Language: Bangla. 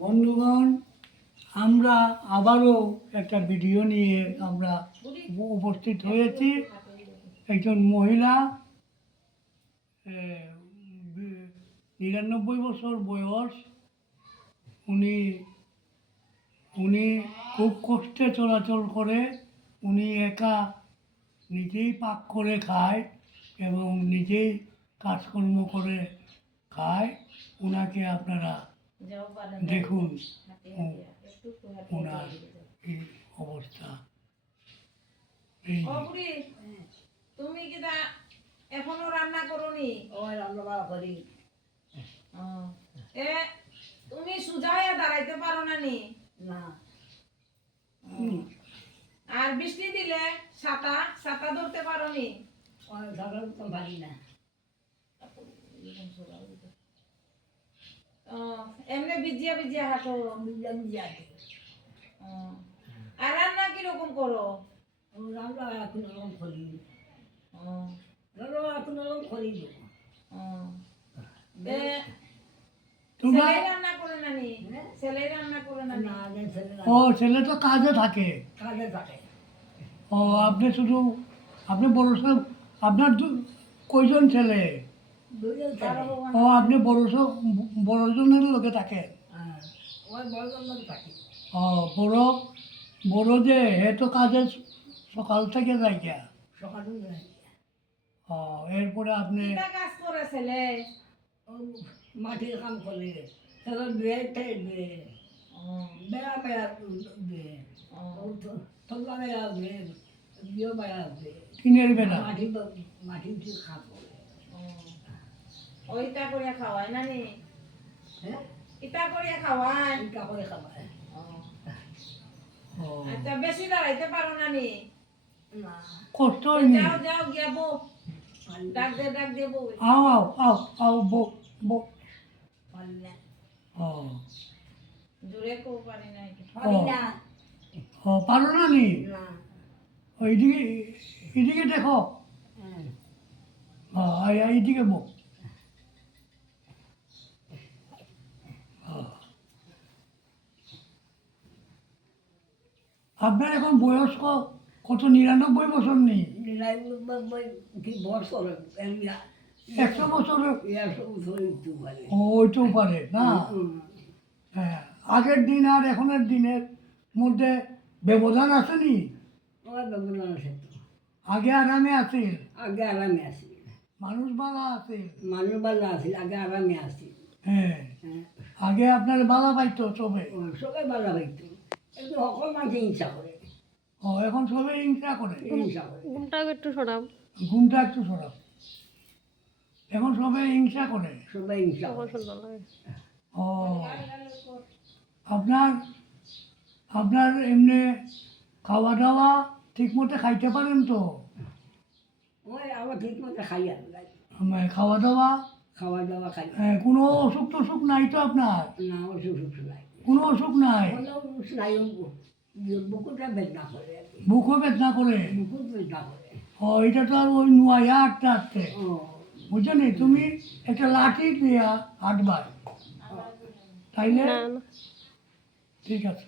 বন্ধুগণ, আমরা আবারও একটা ভিডিও নিয়ে আমরা উপস্থিত হয়েছি। একজন মহিলা ৯৯ বছর বয়স। উনি উনি খুব কষ্টে চলাচল করে। উনি একা নিজেই পাক করে খায় এবং নিজেই কাজকর্ম করে খায়। ওনাকে আপনারা দেখুন ওনার এই অবস্থা। তুমি কি এখনো রান্না করনি? রান্না করি। তুমি সোজা হয়ে দাঁড়াইতে পারো না নি? না। আর বৃষ্টি দিলে ছাতা ছাতা ধরতে পারো নি? পারি না। এমনি ভিজিয়া ভিজিয়া হাঁটো? ভিজিয়া আর রান্না কিরকম করো? রান্না এখন রকম করি। এখন রকম করি। রান্না করে না নি? ছেলে রান্না করে না? ও, ছেলে তো কাজে থাকে। ও, আপনি বড় সাহেব, আপনার কয়জন ছেলে? ও, আপনি বড়জনের লোকে থাকেন? ও, বড় যে হে তো কাজে সকাল থেকে যায় গিয়া। ও, এরপরে আপনি কাজ করে ছেলে? মাটির কাম করে, বেড়া বেড়া থল্লা বেড়া বিয়ে বেড়া টিনের বেলা মাটি খাবো। ওইটা করে খাওয়ায় না নি? হ্যাঁ, ইটা করে খাওয়ায়? ইটা করে খাওয়ায়। আচ্ছা, বেশি দাঁড়াইতে পারো না নি? না, কষ্ট হয়নি? যাও যাও গিয়া বউ ডাক দে বউ। আও বো। ও, জোরে কেউ পারি নাই? ও, পারো না নি? না। এদিকে দেখো। এইদিকে বো। আপনার এখন বয়স কত? ৯৯ বছর নেই? কি বছর? ১০০ বছরের? 100 বছর একটু পারে। ও, ওইটাও পারে না? হ্যাঁ, আগের দিন আর এখনের দিনের মধ্যে ব্যবধান আসেনি? ব্যবধান আছে তো। আগে আরামে আছিল? আগে আরামে আছি। মানুষ বালা আছিল? মানুষ ভালো আছিল, আগে আরামে আছি। হ্যাঁ, আগে আপনার বালা পাইতো সবে? সবাই ভালো পাইতো, কিন্তু সকল মানুষ হিংসা করে। ও, এখন সবে হিংসা করে? হিংসা করে। ঘুমটা একটু সরাও। এখন সবে হিংসা করে? সবাই হিংসা করে। ও, আপনার এমনি খাওয়া দাওয়া ঠিক মতো খাইতে পারেন তো? ওই আমার ঠিক মতো খাই আর খাওয়া দাওয়া খাই। কোনো অসুখ টসুখ নাই তো আপনার? না, অসুখ নাই। কোনো অসুখ নাই? কোনো অসুখ নাই। বুকুটা বেদনা করে। বুকও বেদনা করে? বুকুর বেদনা করে। ও, এটা তো আর ওই নুয়াইয়া হাঁটতে বুঝছো নি? তুমি একটা লাঠি দিয়া হাঁটবা, তাইলে ঠিক আছে।